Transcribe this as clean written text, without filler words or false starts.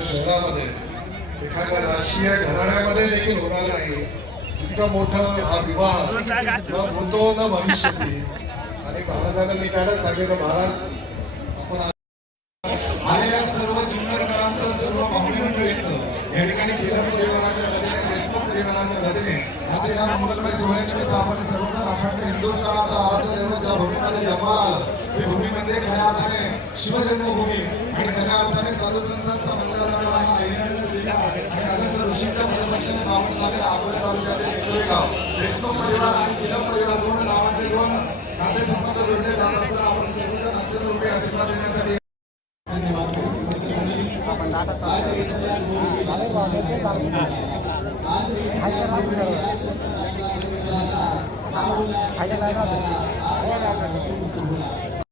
शहरामध्ये एखाद्या राजकीय घराण्यामध्ये देखील होणार नाही इतकं मोठं हा विवाह न भूतो न भविष्यती. आणि महाराजांना मी त्यालाच सांगितलं, महाराज आपण आलेल्या सर्व जुन्नरकरांचं, सर्व पाहुणे मंडळींचं या ठिकाणी चिलम परिवाराच्या वतीने, देशमुख परिवाराच्या वतीने आजच्या या मंगलमय सोहळ्यानिमित्त आपण सर्वजण अखंड हिंदुस्थानाचा आराध्य दैवत ज्या भूमीमध्ये जन्माला आलं ती भूमी म्हणजे खऱ्या अर्थाने शिवजन्मभूमी आणि खऱ्या अर्थाने साधू संतांचा मंगळाचा हा आणि अगदी ऋषीच्या परिरक्षण पावन झालेला अकोले तालुक्यातील इंदोरी गाव देशमुख परिवार आणि चिलम परिवार दोन गावांचे दोन नाते संबंध जोडले जात असताना आपण सर्वजण अक्षररूपी आशीर्वाद देण्यासाठी आपण